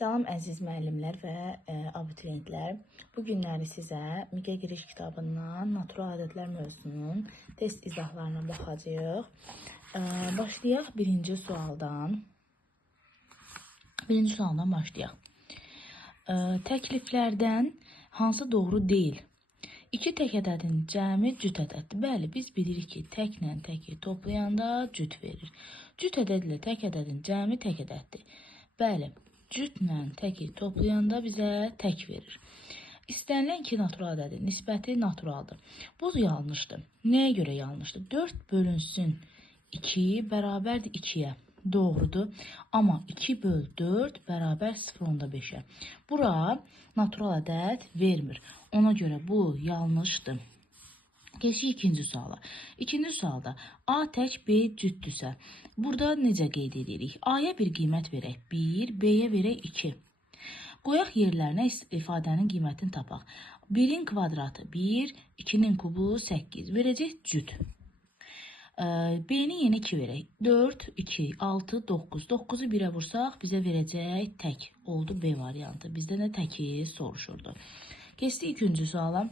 Salam əziz müəllimlər və abituriyentlər. Bu günləri sizə Müge Giriş kitabından natural ədədlər mövzusunun test izahlarına baxacağıq. Başlayaq birinci sualdan. Birinci sualdan başlayaq. Təkliflərdən hansı doğru deyil? İki tək ədədin cəmi cüt ədəddir. Bəli, biz bilirik ki, təklə təki toplayanda cüt verir. Cüt ədədlə tək ədədin cəmi tək ədəddir. Bəli, cütlə təki toplayanda bizə tək verir. İstənilən iki natural ədədin nisbəti naturaldır. Bu yanlışdır. Nəyə görə yanlışdır? 4 bölünsün 2 bərabərdir 2-yə. Doğrudur. Amma 2 böl 4 bərabər 0,5-ə. Bura natural ədəd vermir. Ona görə bu yanlışdır. Keçik ikinci suala. İkinci sualda A tək B cütdürsə, burada necə qeyd edirik? A-ya bir qiymət verək 1, B-yə verək 2. Qoyaq yerlərinə ifadənin qiymətini tapaq. 1-in kvadratı 1, 2-nin kubu 8. Verəcək cüt. B-ni yenə 2 verək. 4, 2, 6, 9. 9-u 1-ə vursaq bizə verəcək tək. Oldu B variantı. Bizdən də təki soruşurdu. Keçdik üçüncü suala.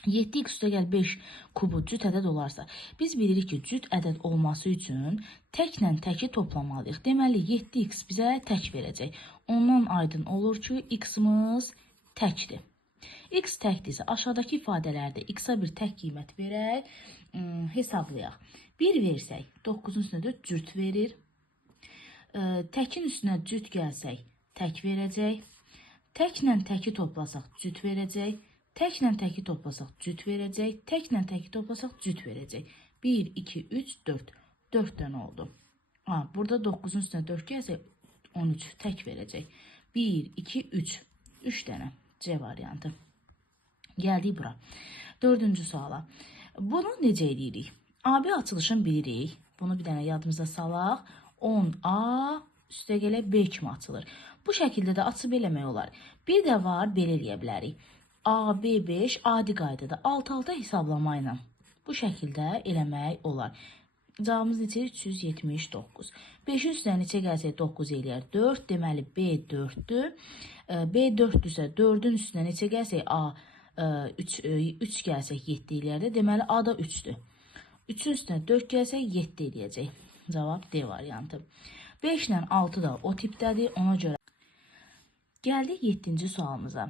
7x üstəgəl 5 kubu cüt ədəd olarsa, biz bilirik ki, cüt ədəd olması üçün təklə təki toplamalıyıq. Deməli, 7x bizə tək verəcək. Ondan aydın olur ki, x-imiz təkdir. X təkdirsə, aşağıdakı ifadələrdə x-a bir tək qiymət verək, hesablayaq. 1 versək, 9-un üstünə 4 cüt verir. Təkin üstünə cüt gəlsək, tək verəcək. Təklə təki toplasaq, cüt verəcək. Təklə təki toplasaq, cüt verəcək. Təklə təki toplasaq, cüt verəcək. 1, 2, 3, 4. 4 dənə oldu. Burada 9-un üstünə 4 gəlsək, 13 tək verəcək. 1, 2, 3. 3 dənə. C variantı. Gəldik bura. Dördüncü suala. Bunu necə edirik? AB açılışını bilirik. Bunu bir dənə yadımıza salaq. 10A üstəgələ B kimi açılır. Bu şəkildə də açıb eləmək olar. Bir də var, belə eləyə bilərik. AB5 adi qaydada 6-6 hesablama ilə bu şəkildə eləmək olar. Cavabımız neçə? 379. 5-in üstünə neçə gəlsək 9 eləyər 4. Deməli B 4-dür. B 4-dürsə 4-ün üstünə neçə gəlsək A 3 gəlsək 7 eləyər. Deməli A da 3-dür. 3-ün üstünə 4 gəlsək 7 eləyəcək. Cavab D variantı. 5 ilə 6 da o tipdədir. Ona görə gəldik 7-ci sualımıza.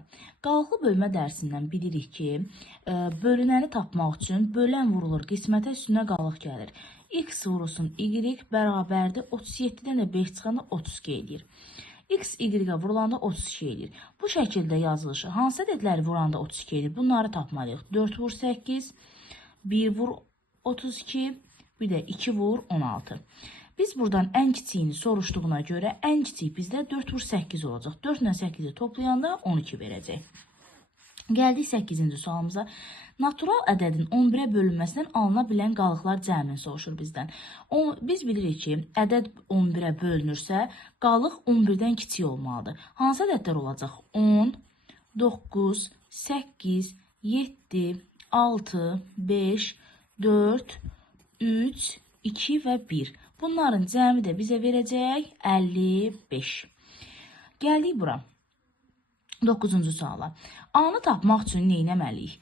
Qalıqlı bölmə dərsindən bilirik ki, bölünəni tapmaq üçün bölən vurulur, qismətə üstünə qalıq gəlir. X vurulsun Y bərabərdir 37-dən də 5 çıxanda 32 eləyir. X Y-ə vurulanda 32 eləyir. Bu şəkildə yazılışı hansı ədədləri vuranda 32 eləyir? Bunları tapmalıyıq. 4 vur 8, 1 vur 32, bir də 2 vur 16. Biz buradan ən kiçiyini soruşduğuna görə ən kiçik bizdə 4 vur 8 olacaq. 4 ilə 8-i toplayanda 12 verəcək. Gəldik 8-ci sualımıza. Natural ədədin 11-ə bölünməsindən alına bilən qalıqlar cəmini soruşur bizdən. Biz bilirik ki, ədəd 11-ə bölünürsə, qalıq 11-dən kiçik olmalıdır. Hansı ədədlər olacaq? 10, 9, 8, 7, 6, 5, 4, 3, 2 və 1. Bunların cəmi də bizə verəcək 55. Gəldik bura. 9-cu suala. A-nı tapmaq üçün nə etməliyik?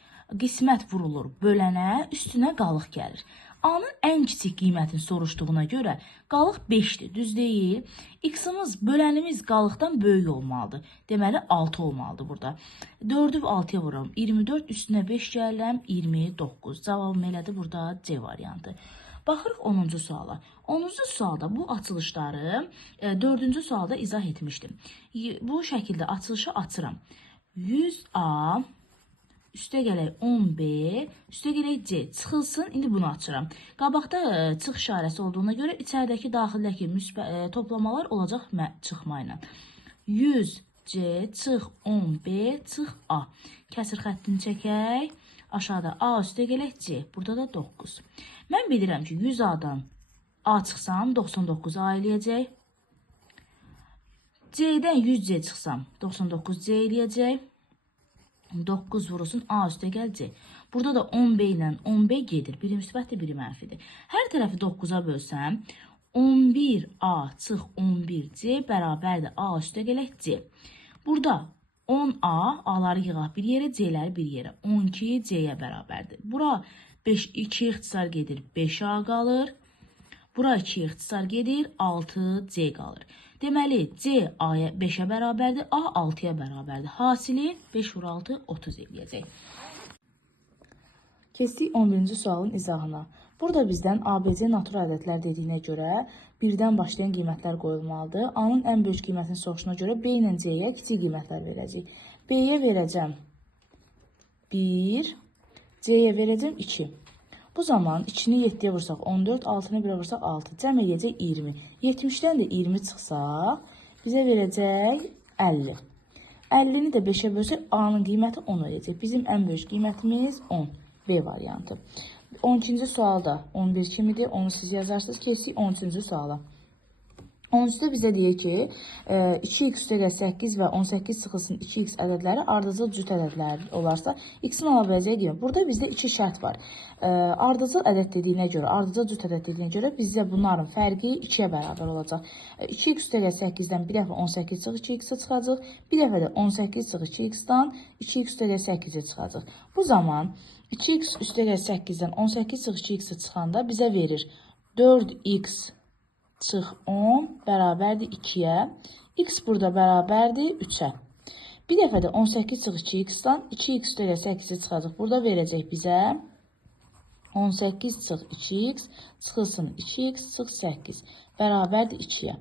Qismət vurulur bölənə, üstünə qalıq gəlir. A-nın ən kiçik qiymətini soruşduğuna görə qalıq 5-dir, düz deyil. X-imiz, bölənimiz qalıqdan böyük olmalıdır. Deməli 6 olmalıdır burada. 4-ü 6-ya vururam. 24 üstünə 5 gəlirəm, 29. Cavabım elədir burada C variantı. Baxırıq 10-cu suala. 10-cu sualda bu açılışları 4-cü sualda izah etmişdim. Bu şəkildə açılışı açıram. 100A üstə gələk 10B üstə gələk C çıxılsın. İndi bunu açıram. Qabaqda çıx işarəsi olduğuna görə içəridəki daxildəki toplamalar olacaq çıxma ilə. 100C çıx 10B çıx A. Kəsir xəttini çəkək. Aşağıda A üstə gələk C. Burada da 9. Mən bilirəm ki, 100A-dan A çıxsam 99A eləyəcək. C-dən 100C çıxsam 99C eləyəcək. 9 vurulsun A üstə gəl C. Burada da 10B ilə 10B gedir. Biri müsbətdir, biri mənfidir. Hər tərəfi 9-a bölsəm 11A çıx 11C bərabərdir A üstə gələk C. Burada 10A, A'ları yığaq bir yerə, C'ləri bir yerə. 12 C'yə bərabərdir. Bura 2 ixtisar gedir, 5A qalır. Bura 2 ixtisar gedir, 6C qalır. Deməli, C A'ya 5-ə bərabərdir, A 6-ya bərabərdir. Hasili 5 vur 6, 30 eləyəcək. Keçdik 11-ci sualın izahına. Burada bizdən ABC natural ədədlər dediyinə görə birdən başlayan qiymətlər qoyulmalıdır. A-nın ən böyük qiymətinin soruşuna görə B ilə C-yə kiçik qiymətlər verəcək. B-yə verəcəm 1, C-yə verəcəm 2. Bu zaman 2-ni 7-yə vursaq 14, 6-nı 1-ə vursaq 6. Cəm eləyəcək 20. 70-dən də 20 çıxsa, bizə verəcək 50. 50-ni də 5-ə bölsək, A-nın qiyməti 10 olacaq. Bizim ən böyük qiymətimiz 10. B variantı. 12-ci sualda 11 kimidir, onu siz yazarsınız. Keçdik 13-cü suala. 13-də bizə deyir ki, 2x üstəgəl 8 və 18 çıxılsın 2x ədədləri ardıcıl cüt ədədlər olarsa, x-in ala biləcəyi qiymət. Burada bizdə 2 şərt var. Ardıcıl ədəd dediyinə görə, ardıcıl cüt ədəd dediyinə görə bizə bunların fərqi 2-yə bərabər olacaq. 2x üstəgəl 8-dən bir dəfə 18 çıx 2x-ə çıxacaq, bir dəfə də 18 çıx 2x-dan 2x üstəgəl 8-ə çıxacaq. Bu zaman 2x üstəgəl 8-dən 18 çıx 2x-ə çıxanda bizə verir 4x çıx 10 bərabərdir 2-yə. X burada bərabərdir 3-ə. Bir dəfə də 18 çıx 2x-dan 2x üstəgəl 8-ə çıxacaq. Burada verəcək bizə 18 çıx 2x çıxılsın 2x çıx 8 bərabərdir 2-yə.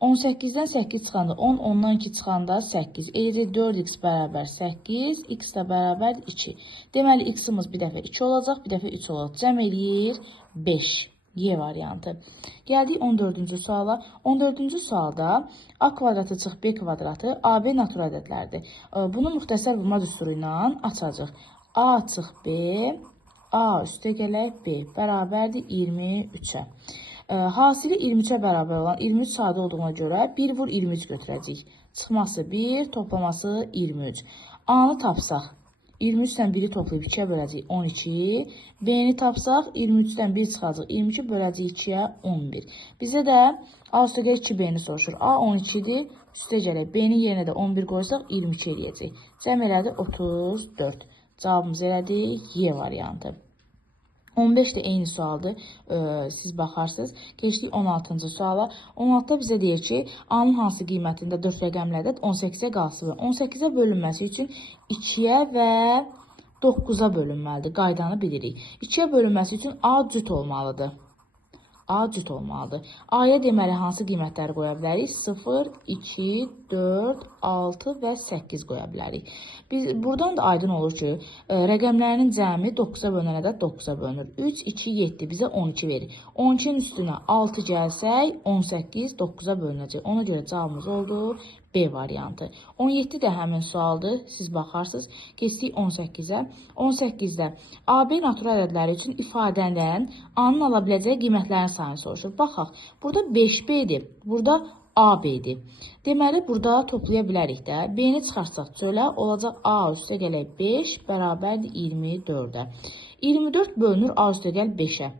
18-dən 8 çıxanda 10, 10-dan 2 çıxanda 8. Eləcək 4x bərabər 8, x də bərabər 2. Deməli, x-imiz bir dəfə 2 olacaq, bir dəfə 3 olacaq. Cəm eləyir 5. Y variantı. Gəldik 14-cü suala. 14-cü sualda A kvadratı çıx B kvadratı AB natural ədədlərdir. Bunu müxtəsər vurma düsturu ilə açacaq. A çıx B, A üstə gələk B bərabərdir 23-ə. Hasili 23-ə bərabər olan 23 sadə olduğuna görə 1 vur 23 götürəcəyik. Çıxması 1, toplaması 23. A-nı tapsaq 23-dən 1-i toplayıb 2-yə böləcəyik 12. B-ni tapsaq 23-dən 1 çıxacaq 22 böləcəyik 2-yə 11. Bizə də A üstə gələk 2B-ni soruşur. A 12-dir, üstə gələk B-nin yerinə də 11 qoysaq 22 eləyəcək. Cəm elədi 34. Cavabımız elədi Y variantı. 15 də eyni sualdır. Siz baxarsınız. Keçdik 16-cı suala. 16-da bizə deyir ki, A-nın hansı qiymətində 4 rəqəmli ədəd 18-ə qalsın və 18-ə bölünməsi üçün 2-yə və 9-a bölünməlidir. Qaydanı bilirik. 2-yə bölünməsi üçün A cüt olmalıdır. A cüt olmalıdır. A-ya deməli hansı qiymətləri qoya bilərik? 0, 2, 4, 6 və 8 qoya bilərik. Buradan da aydın olur ki, rəqəmlərinin cəmi 9-a bölünən ədəd 9-a bölünür. 3, 2, 7 bizə 12 verir. 12-nin üstünə 6 gəlsək, 18 9-a bölünəcək. Ona görə cavabımız oldu B variantı. 17 də həmin sualdır. Siz baxarsınız. Keçdik 18-ə. 18-də AB natural ədədləri üçün ifadədən A-nın ala biləcəyi qiymətlərin sayını soruşur. Baxaq. Burada 5B-dir. Burada AB-dir. Deməli, burada toplaya bilərik də. B-ni çıxarsaq çölə olacaq A üstə gələk 5 bərabərdir 24-ə. 24 bölünür A üstə gəl 5-ə.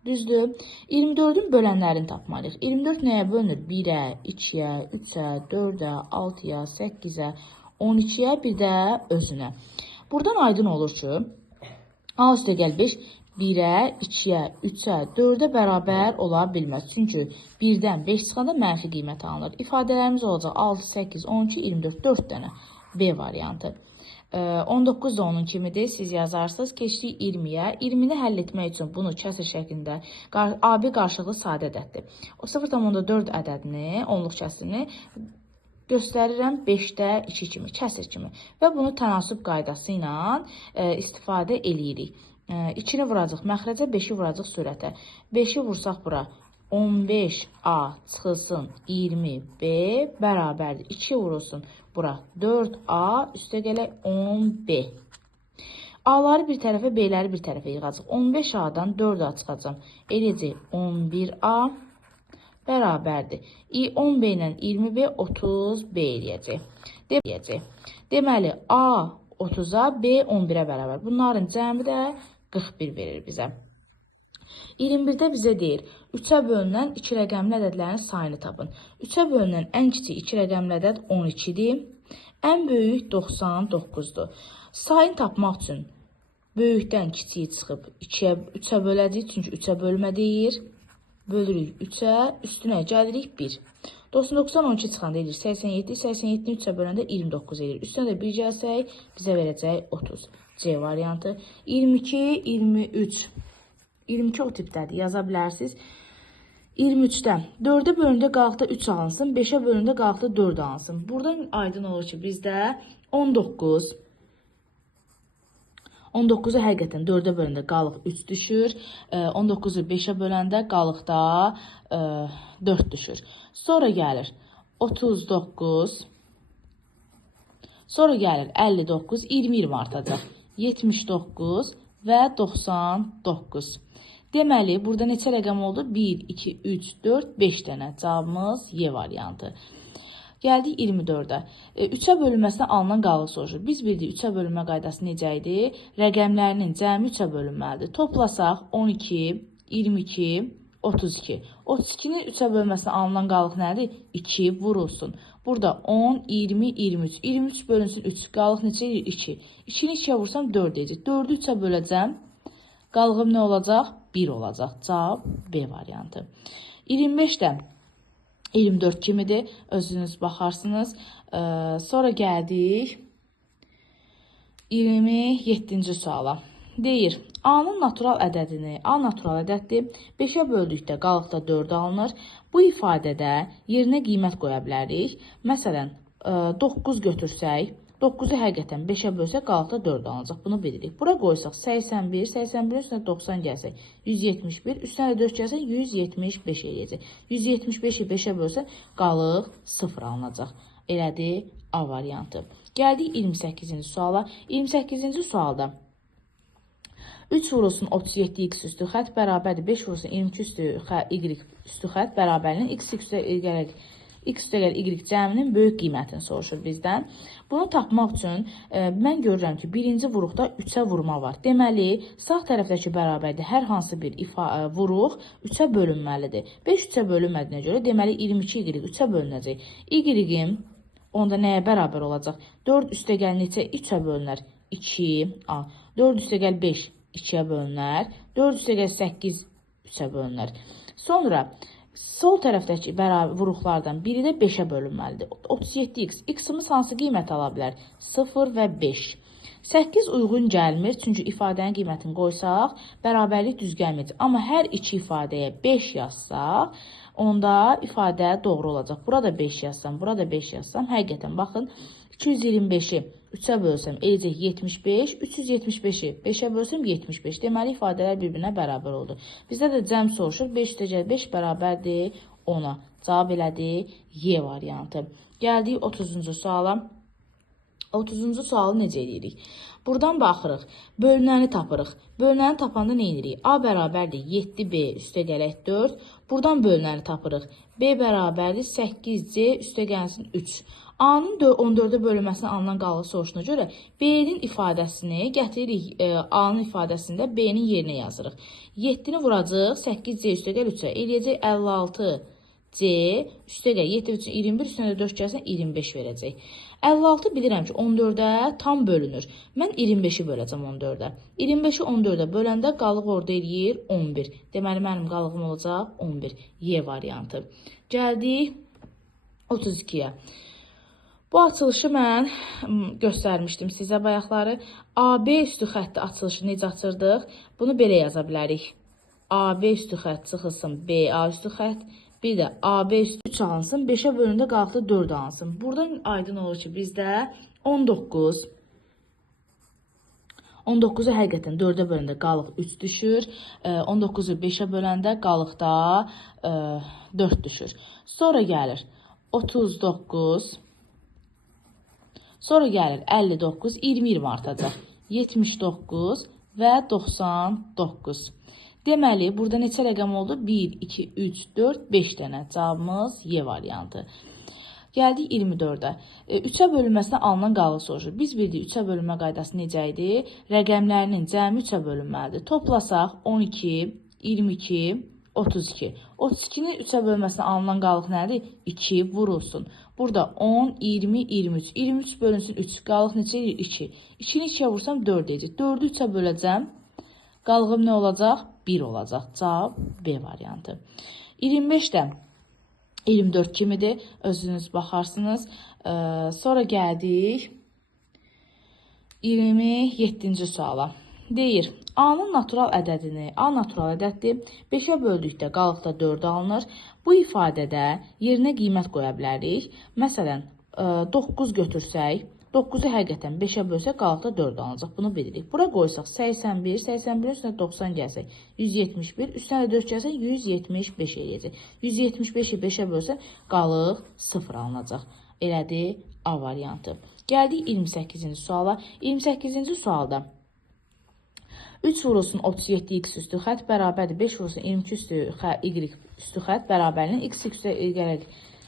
Düzdür. 24-ün bölənlərini tapmalıyıq. 24 nəyə bölünür? 1-ə, 2-yə, 3-ə, 4-ə, 6-ya, 8-ə, 12-yə, bir də özünə. Buradan aydın olur ki, A üstə gəl 5 1-ə, 2-yə, 3-ə, 4-ə bərabər ola bilməz. Çünki 1-dən 5 çıxanda mənfi qiymət alınır. İfadələrimiz olacaq 6, 8, 12, 24, 4 dənə B variantı. 19 da onun kimidir. Siz yazarsınız. Keçdik 20-yə. 20-ni həll etmək üçün bunu kəsr şəklində AB qarşılıqlı sadə ədəddir. O 0,4 ədədini, onluq kəsirini göstərirəm 5-də 2 kimi, kəsr kimi. Və bunu tənasüb qaydası ilə istifadə eləyirik. 2-ni vuracaq məxrəcə, 5-i vuracaq sürətə. 5-i vursaq bura 15A çıxılsın 20B bərabərdir. 2 vurulsun bura 4A üstə gələk 10B. A-ları bir tərəfə, B-ləri bir tərəfə yığacaq. 15A-dan 4A çıxacam. Eləcək 11A bərabərdir. 10B ilə 20B 30B eləyəcək. Deməli, A 30-a, B 11-ə bərabər. Bunların cəmi də 41 verir bizə. 21-də bizə deyir, 3-ə bölünən 2 rəqəmli ədədlərin sayını tapın. 3-ə bölünən ən kiçik 2 rəqəmli ədəd 12-dir, ən böyük 99-dur. Sayını tapmaq üçün böyükdən kiçiyi çıxıb 3-ə böləcəyik, çünki 3-ə bölmə deyir. Bölürük 3-ə, üstünə gəlirik 1. 99-dan 12 çıxanda edir 87, 87-ni 3-ə böləndə 29 edir. Üstünə də 1 gəlsək, bizə verəcək 30. C variantı. 22, 23. 22 o tipdədir, yaza bilərsiniz. 23-dən 4-ə bölündə qalıqda 3 alınsın, 5-ə bölündə qalıqda 4 alınsın. Buradan aydın olur ki, bizdə 19. 19-u həqiqətən 4-ə böləndə qalıq 3 düşür. 19-u 5-ə böləndə qalıqda 4 düşür. Sonra gəlir 39. Sonra gəlir 59, 20 artacaq. 79 və 99. Deməli, burada neçə rəqəm oldu? 1, 2, 3, 4, 5 dənə. Cavabımız Y variantı. Gəldik 24-ə. 3-ə bölünməsindən alınan qalıq soruşur. Biz bildik 3-ə bölünmə qaydası necə idi? Rəqəmlərinin cəmi 3-ə bölünməlidir. Toplasaq 12, 22, 32. 32-nin 3-ə bölünməsindən alınan qalıq nədir? 2 vurulsun. Burada 10, 20, 23. 23 bölünsün 3. Qalıq neçə edir? 2. 2-ni 2-yə vursam 4 edəcək. 4-ü 3-ə böləcəm. Qalığım nə olacaq? 1 olacaq. Cavab B variantı. 25-də 24 kimidir, özünüz baxarsınız. Sonra gəldik 27-ci suala. Deyir, A-nın natural ədədini, A natural ədəddir, 5-ə böldükdə qalıqda 4 alınır. Bu ifadədə yerinə qiymət qoya bilərik. Məsələn, 9 götürsək, 9-u həqiqətən 5-ə bölsək qalıqda 4 alınacaq. Bunu bilirik. Bura qoysaq 81, 81-in üstünə 90 gəlsək 171, üstünə də 4 gəlsək 175 eləyəcək. 175-i 5-ə bölsək qalıq 0 alınacaq. Elədi A variantı. Gəldik 28-ci suala. 28-ci sualda 3 vurulsun 37x üstü xət bərabərdir 5 vurulsun 22 üstü y üstü xət bərabərliyin x üstü y cəminin böyük qiymətini soruşur bizdən. Bunu tapmaq üçün mən görürəm ki, birinci vuruqda 3-ə vurma var. Deməli, sağ tərəfdəki bərabərdə hər hansı bir vuruq 3-ə bölünməlidir. 5 3-ə bölünmədiyinə görə deməli 22 y 3-ə bölünəcək. Y-im onda nəyə bərabər olacaq? 4 üstəgəl neçə 3-ə bölünər? 2a. 4 üstəgəl 5 2-yə bölünər. 4 üstəgəl 8 3-ə bölünər. Sonra sol tərəfdəki vuruqlardan biri də 5-ə bölünməlidir. 37x. X-imiz hansı qiymət ala bilər? 0 və 5. 8 uyğun gəlmir, çünki ifadənin qiymətini qoysaq, bərabərlik düz gəlməyəcək. Amma hər iki ifadəyə 5 yazsaq, onda ifadə doğru olacaq. Burada 5 yazsam, burada 5 yazsam, həqiqətən baxın, 225-i 3-ə bölsəm eləyəcək 75, 375-i 5-ə bölsəm 75. Deməli, ifadələr bir-birinə bərabər oldu. Bizdə də cəm soruşur, 5 üstəgəl 5 bərabərdir 10-a. Cavab elədi Y variantı. Gəldik 30-cu suala. 30-cu sualı necə edirik? Buradan baxırıq, bölünəni tapırıq. Bölünəni tapanda nə edirik? A bərabərdir 7B üstəgələk 4. Buradan bölünəni tapırıq. B bərabərdir 8C üstəgəlsin 3. A-nın 14-ə bölünməsindən alınan qalıq soruşuna görə B-nin ifadəsini gətiririk A-nın ifadəsində B-nin yerinə yazırıq. 7-ni vuracaq 8C üstəgəl 3-ə. Eləyəcək 56C üstəgəl 7 üçün 21 üstünə 4 gəlsən 25 verəcək. 56 bilirəm ki 14-ə tam bölünür. Mən 25-i böləcəm 14-ə. 25-i 14-ə böləndə qalıq orada eləyir 11. Deməli mənim qalığım olacaq 11. Y variantı. Gəldik 32-yə. Bu açılışı mən göstərmişdim sizə bayaqları. AB üstü xətti açılışı necə açırdıq? Bunu belə yaza bilərik. AB üstü xətt çıxılsın BA üstü xətt. Bir də AB üstü 3 alınsın. 5-ə bölündə qalıqda 4 alınsın. Buradan aydın olur ki, bizdə 19. 19-u həqiqətən 4-ə böləndə qalıq 3 düşür. 19-u 5-ə böləndə qalıqda 4 düşür. Sonra gəlir 39. Sonra gəlir 59, 20 artacaq. 79 və 99. Deməli, burada neçə rəqəm oldu? 1, 2, 3, 4, 5 dənə. Cavabımız Y variantı. Gəldik 24-ə. 3-ə bölünməsindən alınan qalıq soruşur. Biz bildik 3-ə bölünmə qaydası necə idi? Rəqəmlərinin cəmi 3-ə bölünməlidir. Toplasaq 12, 22, 32. 32-ni 3-ə bölməsində alınan qalıq nədir? 2 vurulsun. Burada 10, 20, 23. 23 bölünsün 3. Qalıq neçə edir? 2. 2-ni 2-yə vursam 4 edəcək. 4-ü 3-ə böləcəm. Qalığım nə olacaq? 1 olacaq. Cavab B variantı. 25-də 24 kimidir. Özünüz baxarsınız. Sonra gəldik 27-ci suala. Deyir, A-nın natural ədədini, A natural ədəddir, 5-ə böldükdə qalıqda 4 alınır. Bu ifadədə yerinə qiymət qoya bilərik. Məsələn, 9 götürsək, 9-u həqiqətən 5-ə bölsək qalıqda 4 alınacaq. Bunu bilirik. Bura qoysaq 81, 81-in üstünə 90 gəlsək 171, üstünə də 4 gəlsək 175 eləyəcək. 175-i 5-ə bölsək qalıq 0 alınacaq. Elədir A variantı. Gəldik 28-ci suala. 28-ci sualda 3 vurulsun 37x üstü xət bərabərdir 5 vurulsun 22 üstü y üstü xət bərabərliyin x üstə gəlir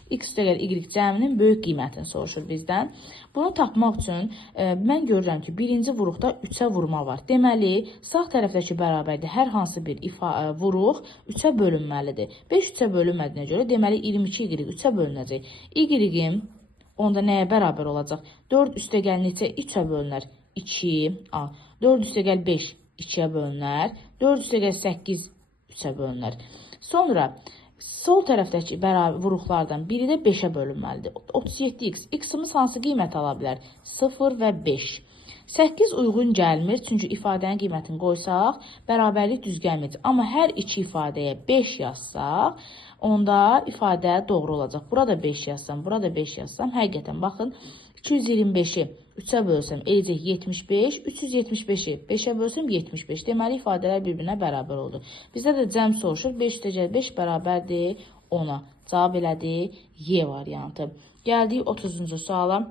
y cəminin böyük qiymətini soruşur bizdən. Bunu tapmaq üçün mən görürəm ki, birinci vuruqda 3-ə vurma var. Deməli, sağ tərəfdəki bərabərdə hər hansı bir vuruq 3-ə bölünməlidir. 5 3-ə bölünmədiyinə görə deməli 22 y 3-ə bölünəcək. Y-im onda nəyə bərabər olacaq? 4 üstəgəl neçə 3-ə bölünər? 2a. 4 üstəgəl 5 2-yə bölünər. 4 üstəgəl 8 3-ə bölünər. Sonra sol tərəfdəki vuruqlardan biri də 5-ə bölünməlidir. 37x. X-imiz hansı qiymət ala bilər? 0 və 5. 8 uyğun gəlmir, çünki ifadənin qiymətini qoysaq, bərabərlik düz gəlməyəcək. Amma hər iki ifadəyə 5 yazsaq, onda ifadə doğru olacaq. Burada 5 yazsam, burada 5 yazsam, həqiqətən baxın, 225-i 3-ə bölsəm eləcək 75, 375-i 5-ə bölsəm 75. Deməli, ifadələr bir-birinə bərabər oldu. Bizdə də cəm soruşur, 5 üstəgəl 5 bərabərdir 10-a. Cavab elədir Y variantı. Gəldik 30-cu suala.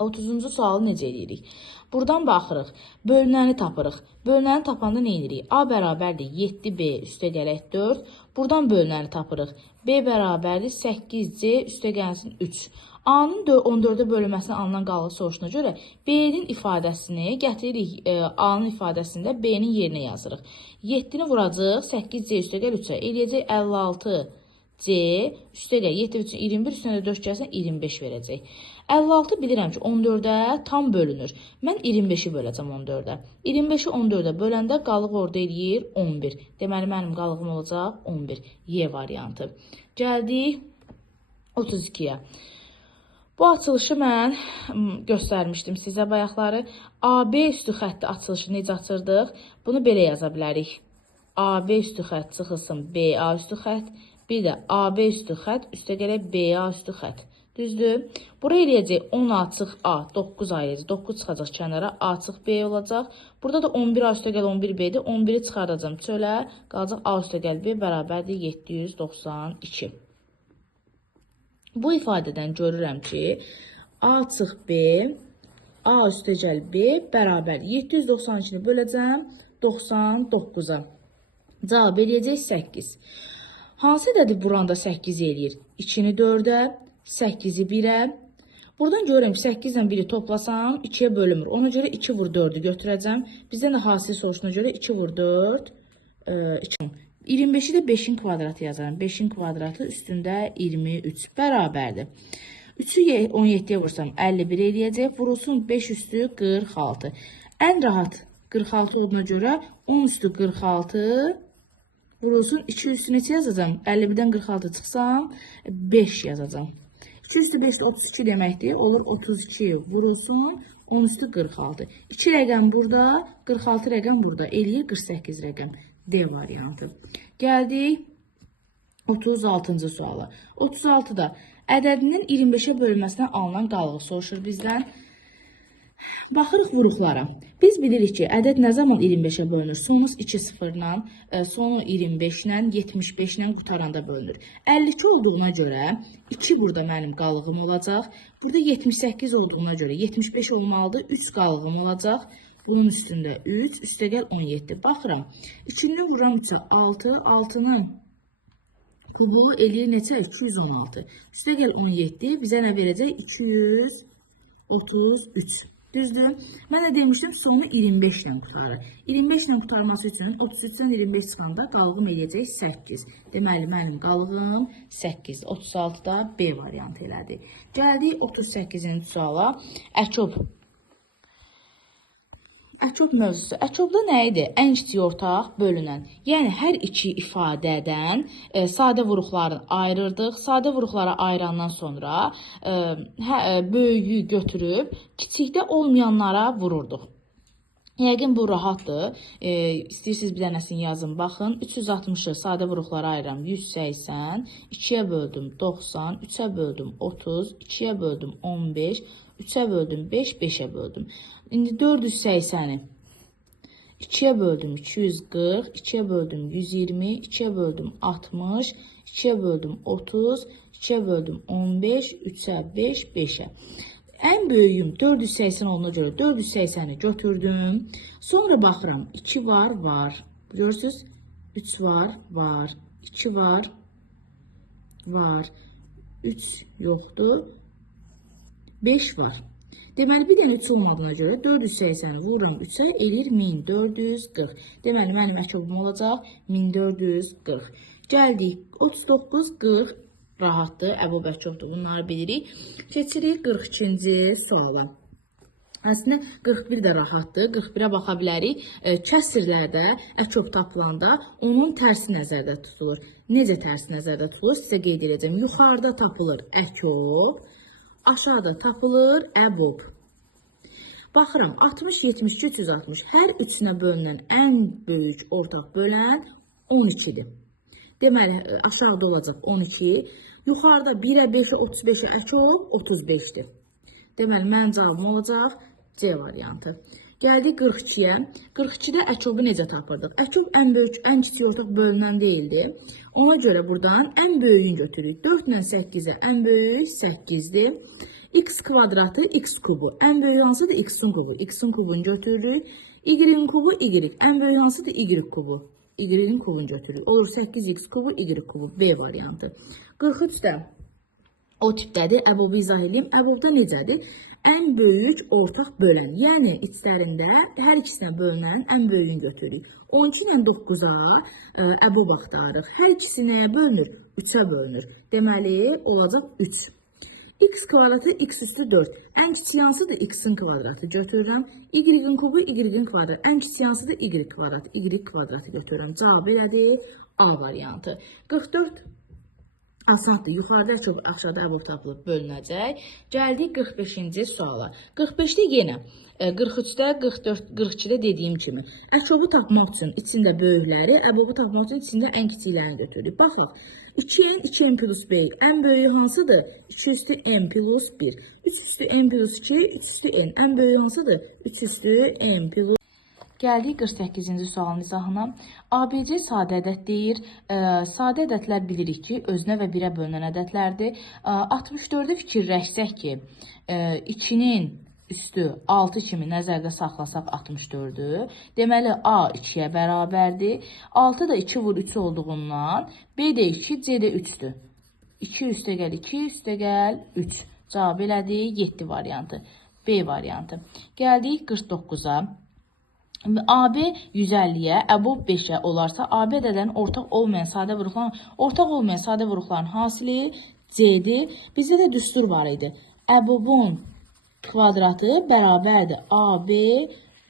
30-cu sualı necə edirik? Buradan baxırıq, bölünəni tapırıq. Bölünəni tapanda nə edirik? A bərabərdir 7B üstəgələk 4. Buradan bölünəni tapırıq. B bərabərdir 8C üstəgəlsin 3. A-nın 14-ə bölünməsindən alınan qalıq soruşuna görə B-nin ifadəsini gətiririk A-nın ifadəsində B-nin yerinə yazırıq. 7-ni vuracaq 8C üstəgəl 3-ə. Eləyəcək 56C üstəgəl 7 üçün 21 üstünə də 4 gəlsən 25 verəcək. 56 bilirəm ki 14-ə tam bölünür. Mən 25-i böləcəm 14-ə. 25-i 14-ə böləndə qalıq orada eləyir 11. Deməli mənim qalığım olacaq 11. Y variantı. Gəldik 32-yə. Bu açılışı mən göstərmişdim sizə bayaqları. AB üstü xətti açılışı necə açırdıq? Bunu belə yaza bilərik. AB üstü xətt çıxılsın BA üstü xətt. Bir də AB üstü xətt üstəgələk BA üstü xətt. Düzdür? Bura eləyəcək 10 açıq A, 9 ayıracaq. 9 çıxacaq kənara, A açıq B olacaq. Burada da 11 A üstəgəl 11 B'dir. 11-i çıxardacam çölə. Qalacaq A üstəgəl B bərabərdir 792. Bu ifadədən görürəm ki, A açıq B, A üstəgəl B bərabər 792-ni böləcəm 99-a. Cavab eləyəcək 8. Hansı ədədi buranda 8 eləyir? 2-ni 4-ə, 8-i 1-ə. Buradan görürəm ki, 8 ilə 1-i toplasam 2-yə bölünmür. Ona görə 2 vur 4-ü götürəcəm. Bizdən də hasil soruşuna görə 2 vur 4, 2. 25-i də 5-in kvadratı yazaram. 5-in kvadratı üstündə 23 bərabərdir. 3-ü 17-yə vursam 51 eləyəcək. Vurulsun 5 üstü 46. Ən rahat 46 olduğuna görə 10 üstü 46 vurulsun 2 üstü neçə yazacam? 51-dən 46 çıxsam 5 yazacam. 2 üstü 5 də 32 deməkdir. Olur 32 vurulsun 10 üstü 46. 2 rəqəm burada, 46 rəqəm burada. Eləyir 48 rəqəm. D variantı. Gəldik 36-cı suala. 36-da ədədinin 25-ə bölünməsindən alınan qalığı soruşur bizdən. Baxırıq vuruqlara. Biz bilirik ki, ədəd nə zaman 25-ə bölünür? Sonumuz 2 0-la, sonu 25-lə, 75-lə qutaranda bölünür. 52 olduğuna görə 2 burada mənim qalığım olacaq. Burada 78 olduğuna görə 75 olmalıdır. 3 qalığım olacaq. Bunun üstündə 3, üstəgəl 17. Baxıram. 2-ni vuram 3-ə 6, 6-nın kubu eləyir neçə? 216. Üstəgəl 17 bizə nə verəcək? 233. Düzdür? Mən də demişdim sonu 25 ilə qutarır. 25 ilə qutarması üçün 33-dən 25 çıxanda qalığım eləyəcək 8. Deməli, mənim qalığım 8-dir. 36-da B variantı elədi. Gəldik 38-ci suala. Əçob mövzusu. Əçobda nə idi? Ən kiçik ortaq bölünən. Yəni, hər iki ifadədən sadə vuruqları ayırırdıq. Sadə vuruqları ayırandan sonra böyüyü götürüb kiçikdə olmayanlara vururduq. Yəqin bu rahatdır. İstəyirsiniz bir dənəsini yazın, baxın. 360-ı sadə vuruqlara ayıram 180, 2-yə böldüm 90, 3-ə böldüm 30, 2-yə böldüm 15, 3-ə böldüm 5, 5-ə böldüm. İndi 480-i 2-yə böldüm 240, 2-yə böldüm 120, 2-yə böldüm 60, 2-yə böldüm 30, 2-yə böldüm 15, 3-ə 5, 5-ə. Ən böyüyüm 480 olduğuna görə 480-i götürdüm. Sonra baxıram 2 var. Görürsünüz? 3 var. 2 var. 3 yoxdur. 5 var. Deməli, bir dənə 3 olmadığına görə 480 vururam 3-ə, eləyir 1440. Deməli, mənim əçobum olacaq 1440. Gəldik, 39, 40 rahatdır, əbob əçobdur, bunları bilirik. Keçirik 42-ci suala. Əslində, 41 də rahatdır, 41-ə baxa bilərik. Kəsrlərdə əçob tapılanda onun tərsi nəzərdə tutulur. Necə tərsi nəzərdə tutulur? Sizə qeyd edəcəm. Yuxarıda tapılır əçob, aşağıda tapılır əbob. Baxıram, 60, 70, 360. Hər üçünə bölünən ən böyük ortaq bölən 12-dir. Deməli, aşağıda olacaq 12. Yuxarıda 1-ə, 5-ə, 35-ə əçob 35-dir. Deməli, mənim cavabım olacaq C variantı. Gəldik 42-yə. 42-də əçobu necə tapırdıq? Əçob ən böyük, ən kiçik ortaq bölünən deyildi. Ona görə buradan ən böyüyünü götürürük. 4 ilə 8-ə ən böyük 8-dir. X kvadratı x kubu. Ən böyük hansıdır? X-in kubu. X-in kubunu götürürük. Y-in kubu y. Ən böyük hansıdır? Y kubu. Y-in kubunu götürürük. Olur 8x kubu y kubu. B variantı. 43-də o tipdədir. Əbobu izah edeyim. Əbobda necədir? Ən böyük ortaq bölən. Yəni, içlərində hər ikisinə bölünən ən böyüyünü götürürük. 12 ilə 9-a əbob axtarırıq. Hər ikisi nəyə bölünür? 3-ə bölünür. Deməli, olacaq 3. X kvadratı x üstü 4. Ən kiçik hansıdır? X-in kvadratı götürürəm. Y-in kubu y-in kvadratı. Ən kiçik hansıdır? Y kvadratı. Y kvadratı götürürəm. Cavab elədir A variantı. 44 asandır. Yuxarıda əçob, aşağıda əbob tapılıb bölünəcək. Gəldik 45-ci suala. 45-də yenə 43-də, 44, 42-də dediyim kimi əçobu tapmaq üçün içində böyükləri, əbobu tapmaq üçün içində ən kiçiklərini götürürük. Baxaq. 2n, 2n plus b. Ən böyüyü hansıdır? 2 üstü n plus 1. 3 üstü n plus 2, 3 üstü n. Ən böyüyü hansıdır? 3 üstü n plus. Gəldik 48-ci sualın izahına. ABC sadə ədəd deyir. Sadə ədədlər bilirik ki, özünə və 1-ə bölünən ədədlərdir. 64-ü fikirləşsək ki, 2-nin üstü 6 kimi nəzərdə saxlasaq 64-ü. Deməli, A 2-yə bərabərdir. 6 da 2 vur 3 olduğundan B də 2, C də 3-dür. 2 üstə gəl 2, üstə gəl 3. Cavab elədik 7 variantı. B variantı. Gəldik 49-a. AB 150-yə, əbob 5-ə olarsa, AB ədədlərin ortaq olmayan sadə vuruqların hasili C-dir. Bizdə də düstur var idi. Əbobun kvadratı bərabərdir AB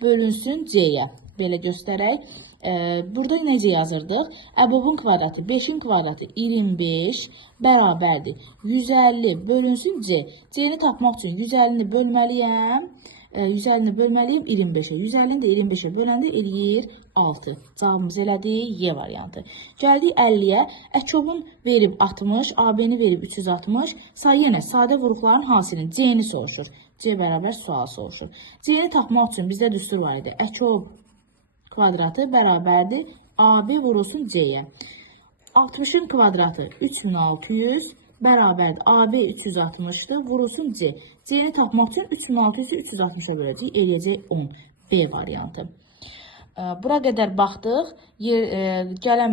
bölünsün C-yə. Belə göstərək. Burada necə yazırdıq? Əbobun kvadratı 5-in kvadratı 25 bərabərdir. 150 bölünsün C. C-ni tapmaq üçün 150-ni bölməliyəm. 150-ni bölməliyim 25-ə. 150-ni də 25-ə böləndə eləyir 6. Cavabımız elədik Y variantı. Gəldik 50-yə. Əçobun verib 60, AB-ni verib 360. Yenə sadə vuruqların hasilini C-ni soruşur. C bərabər sual soruşur. C-ni tapmaq üçün bizdə düstur var idi. Əçob kvadratı bərabərdir AB vurulsun C-yə. 60-ın kvadratı 3600 bərabərdir. AB 360-dır. Vurulsun C. C-ni tapmaq üçün 3600-ü 360-a böləcək. Eləyəcək 10. B variantı. Bura qədər baxdıq. Gələn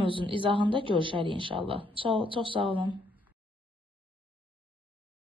mövzunun izahında görüşərik inşallah. Çox sağ olun.